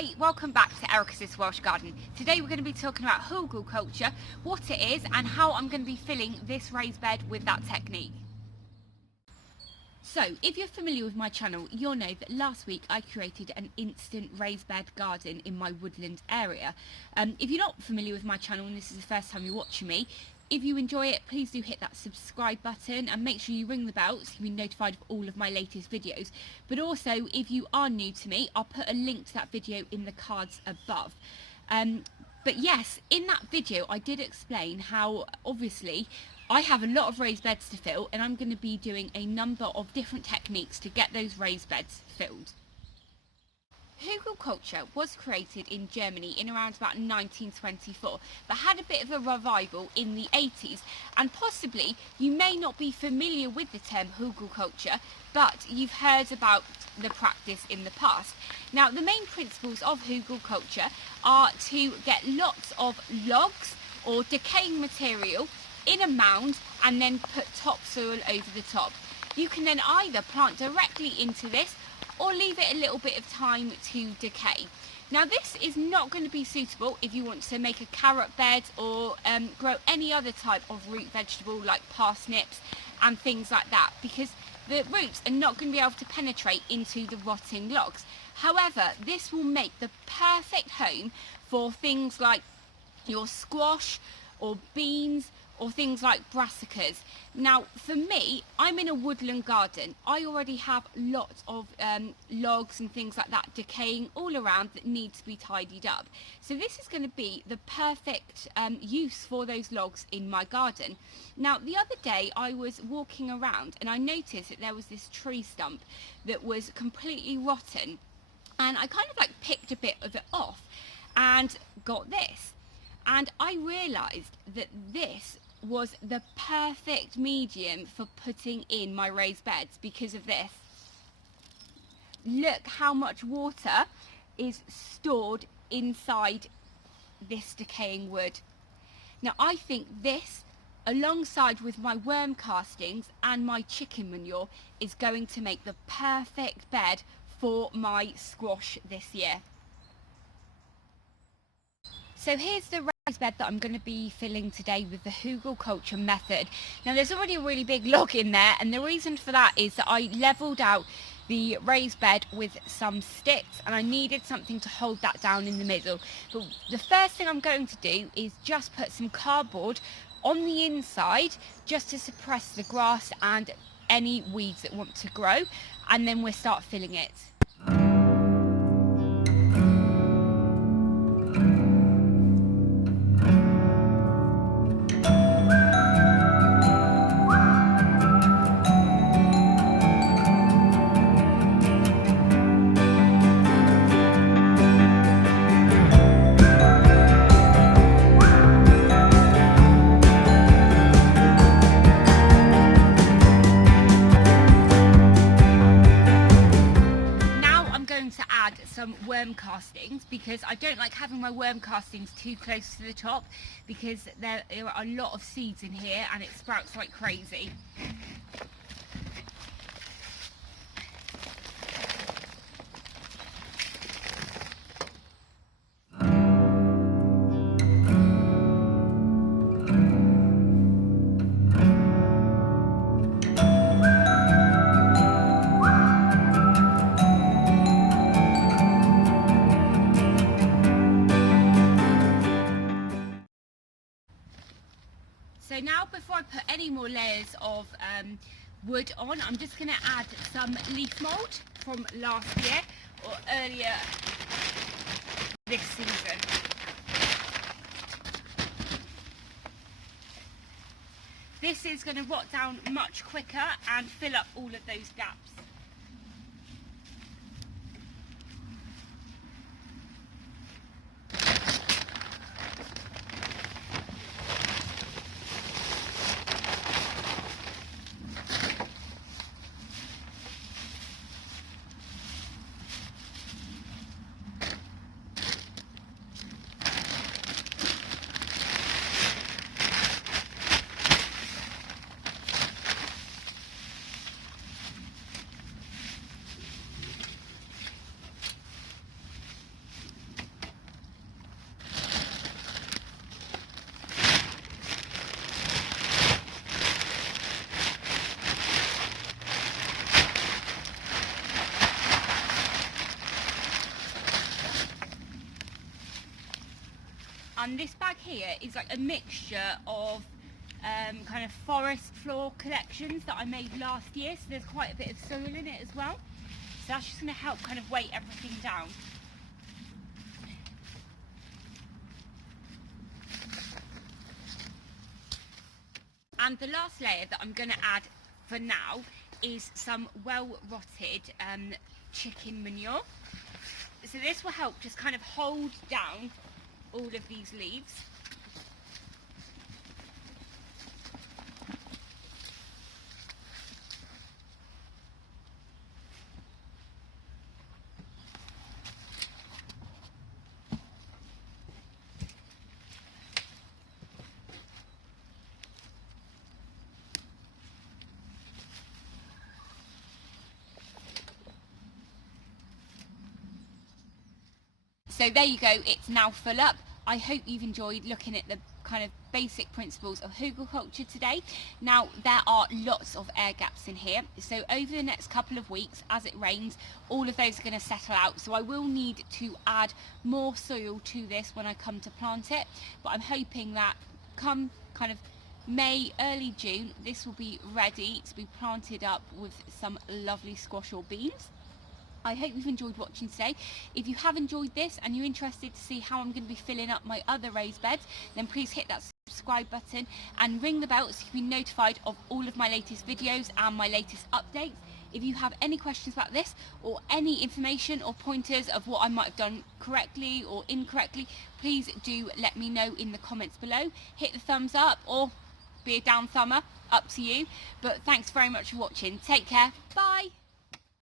Hi, welcome back to Erica's Welsh Garden. Today we're going to be talking about Hugelkultur, what it is and how I'm going to be filling this raised bed with that technique. So, if you're familiar with my channel, you'll know that last week I created an instant raised bed garden in my woodland area. If you're not familiar with my channel and this is the first time you're watching me, if you enjoy it, please do hit that subscribe button and make sure you ring the bell so you can be notified of all of my latest videos. But also, if you are new to me, I'll put a link to that video in the cards above. But yes, in that video I did explain how obviously I have a lot of raised beds to fill, and I'm going to be doing a number of different techniques to get those raised beds filled. Hugelkultur was created in Germany in around about 1924, but had a bit of a revival in the 80s, and possibly you may not be familiar with the term Hugelkultur, but you've heard about the practice in the past. Now, the main principles of Hugelkultur are to get lots of logs or decaying material in a mound and then put topsoil over the top. You can then either plant directly into this or leave it a little bit of time to decay. Now, this is not going to be suitable if you want to make a carrot bed or grow any other type of root vegetable like parsnips and things like that, because the roots are not going to be able to penetrate into the rotting logs. However, this will make the perfect home for things like your squash or beans or things like brassicas. Now, for me, I'm in a woodland garden. I already have lots of logs and things like that decaying all around that need to be tidied up. So this is going to be the perfect use for those logs in my garden. Now, the other day I was walking around and I noticed that there was this tree stump that was completely rotten, and I kind of like picked a bit of it off and got this. And I realised that this was the perfect medium for putting in my raised beds because of this. Look how much water is stored inside this decaying wood. Now, I think this, alongside with my worm castings and my chicken manure, is going to make the perfect bed for my squash this year. So here's the raised bed that I'm going to be filling today with the Hugelkultur method. Now, there's already a really big log in there, and the reason for that is that I levelled out the raised bed with some sticks and I needed something to hold that down in the middle. But the first thing I'm going to do is just put some cardboard on the inside just to suppress the grass and any weeds that want to grow, and then we'll start filling it. Some worm castings, because I don't like having my worm castings too close to the top, because there are a lot of seeds in here and it sprouts like crazy. So now, before I put any more layers of wood on, I'm just going to add some leaf mould from last year or earlier this season. This is going to rot down much quicker and fill up all of those gaps. And this bag here is like a mixture of kind of forest floor collections that I made last year, so there's quite a bit of soil in it as well, so that's just going to help kind of weight everything down. And the last layer that I'm going to add for now is some well-rotted chicken manure. So this will help just kind of hold down all of these leaves. So there you go, it's now full up. I hope you've enjoyed looking at the kind of basic principles of Hugelkultur today. Now, there are lots of air gaps in here, so over the next couple of weeks, as it rains, all of those are going to settle out, so I will need to add more soil to this when I come to plant it, but I'm hoping that come kind of May, early June, this will be ready to be planted up with some lovely squash or beans. I hope you've enjoyed watching today. If you have enjoyed this and you're interested to see how I'm going to be filling up my other raised beds, then please hit that subscribe button and ring the bell so you can be notified of all of my latest videos and my latest updates. If you have any questions about this or any information or pointers of what I might have done correctly or incorrectly, please do let me know in the comments below. Hit the thumbs up or be a down thumber, up to you. But thanks very much for watching. Take care. Bye.